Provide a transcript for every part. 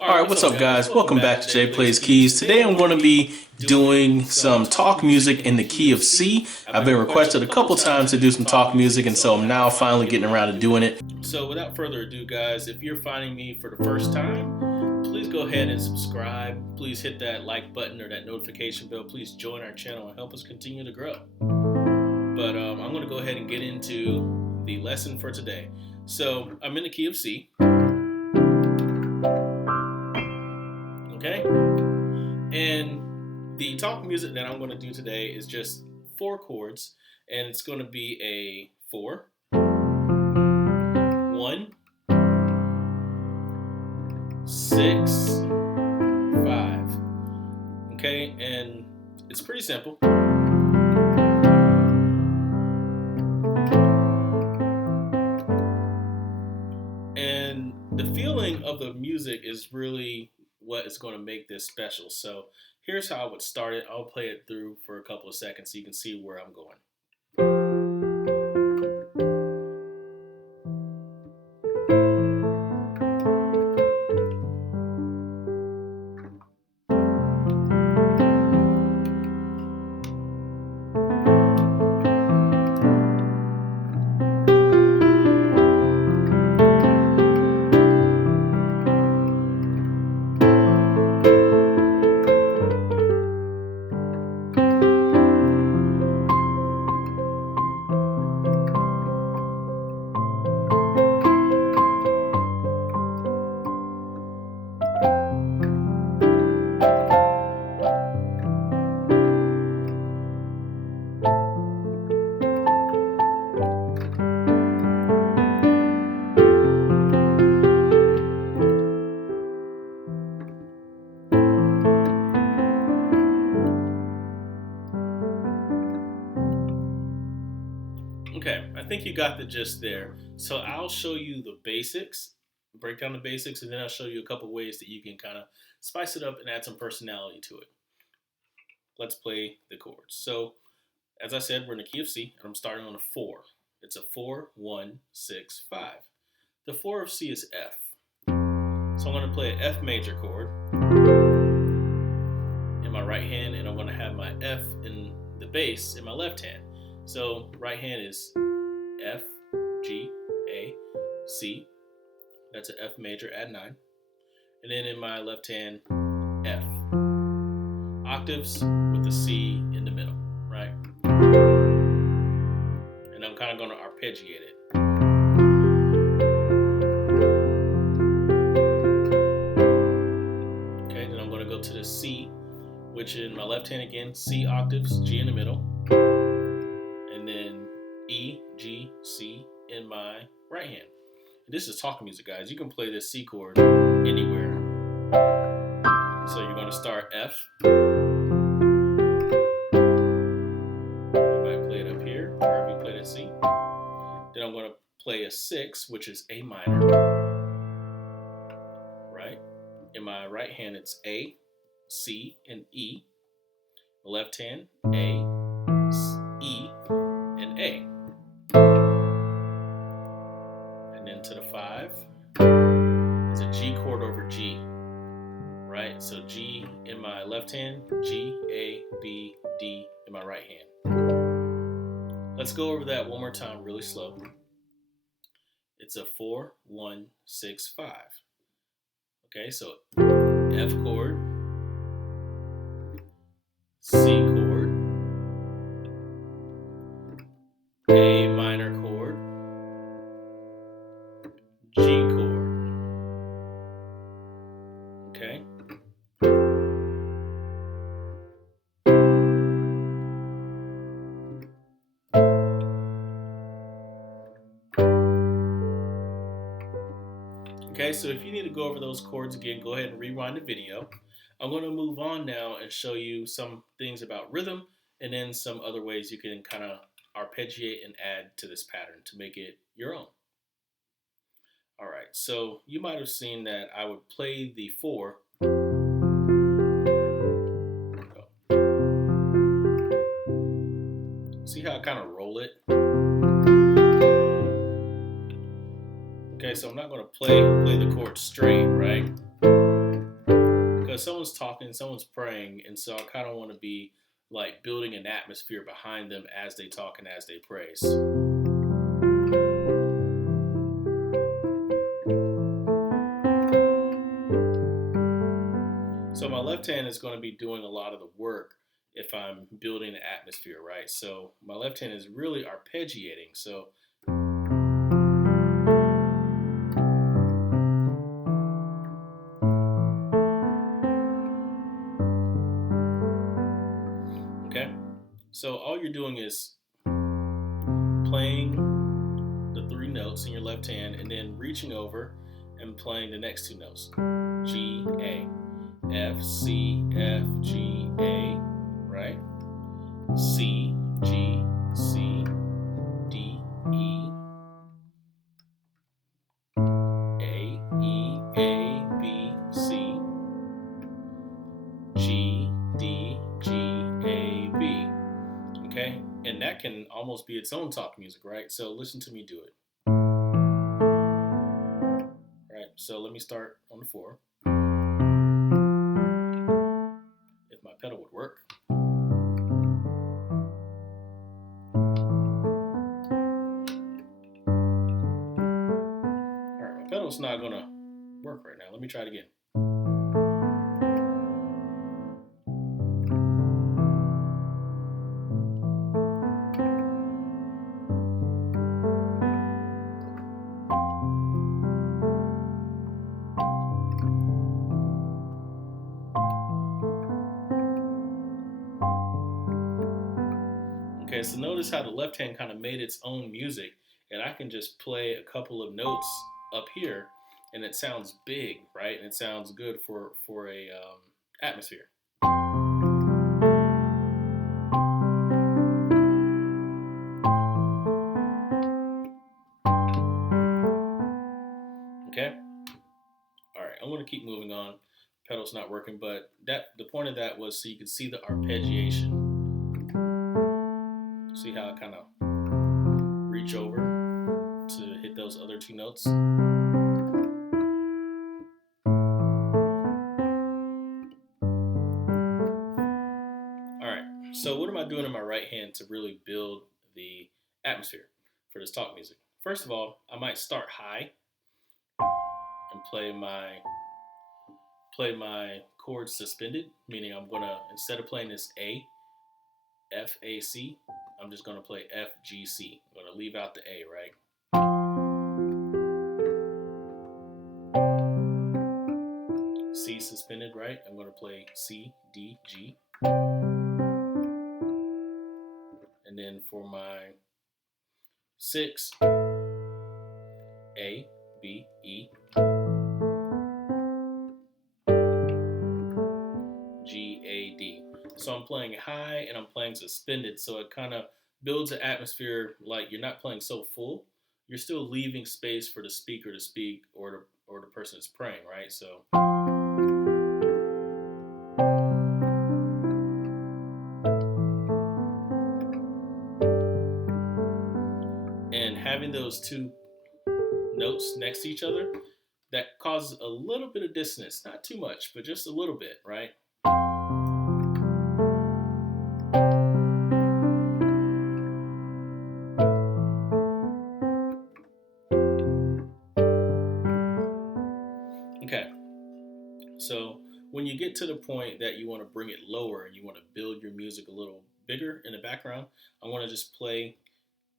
Alright, what's up guys? Welcome back to JPlaysKeys. Today I'm going to be doing some talk music in the key of C. I've been requested a couple times to do some talk music, and so I'm now finally getting around to doing it. So without further ado guys, if you're finding me for the first time, please go ahead and subscribe. Please hit that like button or that notification bell. Please join our channel and help us continue to grow. But I'm going to go ahead and get into the lesson for today. So I'm in the key of C. Okay, and the talk music that I'm going to do today is just 4 chords, and it's going to be a 4, 1, 6, 5. Okay, and it's pretty simple. And the feeling of the music is really what is going to make this special. So here's how I would start it. I'll play it through for a couple of seconds so you can see where I'm going. Okay, I think you got the gist there. So I'll show you the basics, break down the basics, and then I'll show you a couple ways that you can kind of spice it up and add some personality to it. Let's play the chords. So as I said, we're in the key of C, and I'm starting on a 4. It's a 4, 1, 6, 5. The 4 of C is F. So I'm going to play an F major chord in my right hand, and I'm going to have my F in the bass in my left hand. So right hand is F, G, A, C. That's an F major, add 9. And then in my left hand, F. Octaves with the C in the middle, right? And I'm kind of going to arpeggiate it. Okay, then I'm going to go to the C, which in my left hand again, C octaves, G in the middle. And then E, G, C in my right hand. And this is talk music, guys. You can play this C chord anywhere. So you're going to start F. You might play it up here, wherever you play the C. Then I'm going to play a 6, which is A minor. Right? In my right hand, it's A, C, and E. The left hand, A, E, and A. And then to the 5 is a G chord over G, right? So G in my left hand, G, A, B, D in my right hand. Let's go over that one more time really slow. It's a 4, 1, 6, 5. Okay, so F chord, C chord, A minor chord, G chord. Okay. Okay, so if you need to go over those chords again, go ahead and rewind the video. I'm going to move on now and show you some things about rhythm and then some other ways you can kind of arpeggiate and add to this pattern to make it your own. All right, so you might have seen that I would play the 4. See how I kind of roll it? Okay, so I'm not going to play the chord straight, right? I'm because someone's talking, someone's praying, and so I kind of want to be like building an atmosphere behind them as they talk and as they praise. So my left hand is going to be doing a lot of the work if I'm building an atmosphere, right? So my left hand is really arpeggiating. So okay, so all you're doing is playing the 3 notes in your left hand and then reaching over and playing the next 2 notes. G, A, F, C, F, G, A, right? C, G, C, D, E, A, E, A, B, C, G, D, G, A, B. Okay? And that can almost be its own talk music, right? So listen to me do it. All right, so let me start on the 4. If my pedal would work. All right, my pedal's not gonna work right now. Let me try it again. Okay, so notice how the left hand kind of made its own music, and I can just play a couple of notes up here, and it sounds big, right? And it sounds good for a atmosphere. Okay. All right, I'm gonna keep moving on. Pedal's not working, but the point of that was so you could see the arpeggiation. See how I kind of reach over to hit those other 2 notes? Alright, so what am I doing in my right hand to really build the atmosphere for this talk music? First of all, I might start high and play my chords suspended, meaning I'm gonna, instead of playing this A, F, A, C, I'm just gonna play F, G, C. I'm gonna leave out the A, right? C suspended, right? I'm gonna play C, D, G. And then for my 6, A, B, E, G, A, D. So I'm playing high and I'm playing suspended, so it kind of builds an atmosphere like you're not playing so full. You're still leaving space for the speaker to speak or the person that's praying, right? So and having those 2 notes next to each other, that causes a little bit of dissonance. Not too much, but just a little bit, right? Okay, so when you get to the point that you want to bring it lower and you want to build your music a little bigger in the background, I want to just play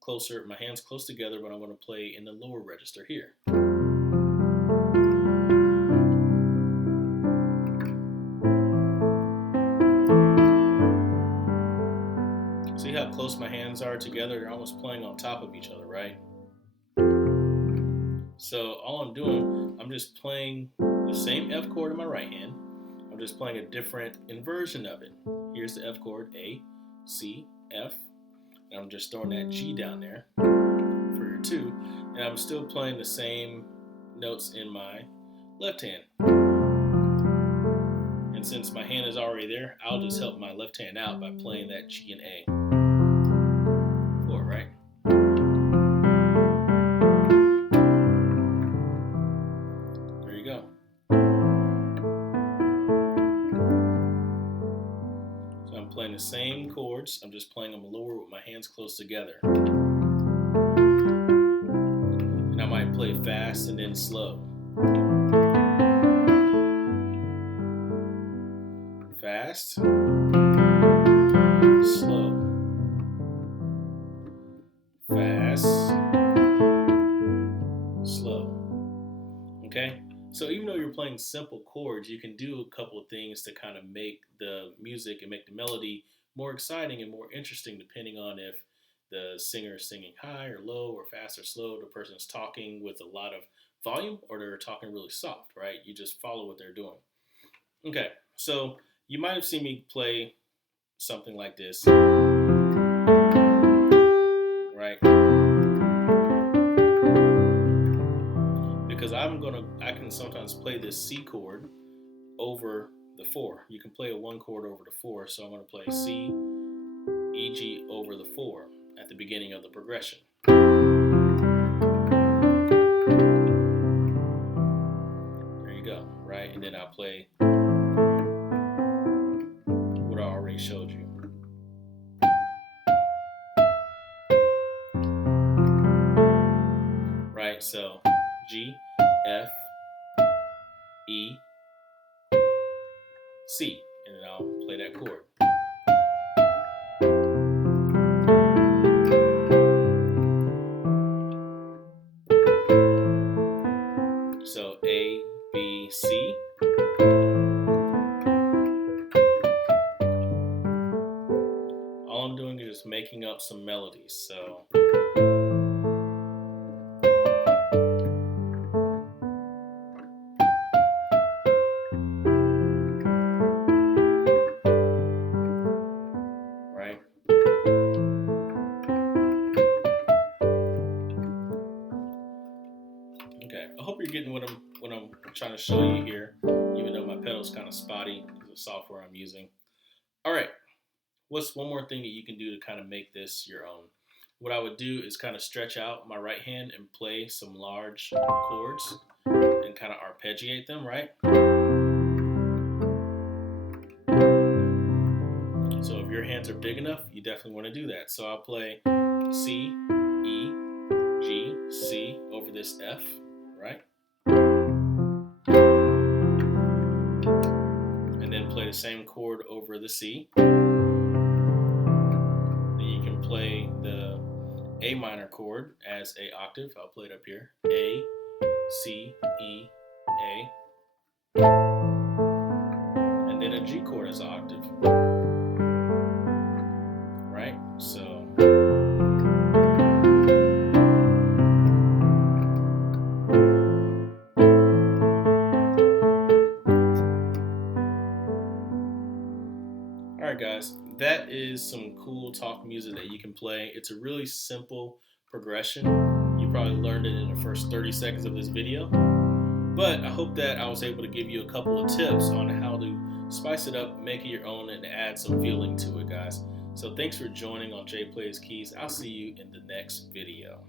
closer, my hands close together, but I'm going to play in the lower register here. See how close my hands are together? They're almost playing on top of each other, right? So all I'm doing, I'm just playing the same F chord in my right hand. I'm just playing a different inversion of it. Here's the F chord, A, C, F. And I'm just throwing that G down there for your 2. And I'm still playing the same notes in my left hand. And since my hand is already there, I'll just help my left hand out by playing that G and A. 4, right? There you go. playing the same chords. I'm just playing them lower with my hands close together. And I might play fast and then slow. Fast, slow, fast, slow. Okay? So even though you're playing simple chords, you can do a couple of things to kind of make the music and make the melody more exciting and more interesting, depending on if the singer is singing high or low or fast or slow, the person's talking with a lot of volume, or they're talking really soft, right? You just follow what they're doing. Okay, so you might have seen me play something like this, right? Because I can sometimes play this C chord over the 4. You can play a 1 chord over the 4, so I'm going to play C, E, G over the 4 at the beginning of the progression. There you go, right? And then I'll play what I already showed you. Right, so G, F, E, C, and then I'll play that chord. So A, B, C. All I'm doing is just making up some melodies. So right. Okay, I hope you're getting what I'm trying to show you here, even though my pedal's kind of spotty because of the software I'm using. All right, what's one more thing that you can do to kind of make this your own? What I would do is kind of stretch out my right hand and play some large chords and kind of arpeggiate them, right? So if your hands are big enough, you definitely want to do that. So I'll play C, E, G, C over this F, right? And then play the same chord over the C. Then you can play the A minor chord as a octave. I'll play it up here. A, C, E, A. And then a G chord as an octave. Right? So alright guys, that is some cool talk music that you can play. It's a really simple progression. You probably learned it in the first 30 seconds of this video. But I hope that I was able to give you a couple of tips on how to spice it up, make it your own, and add some feeling to it, guys. So thanks for joining on JPlaysKeys. I'll see you in the next video.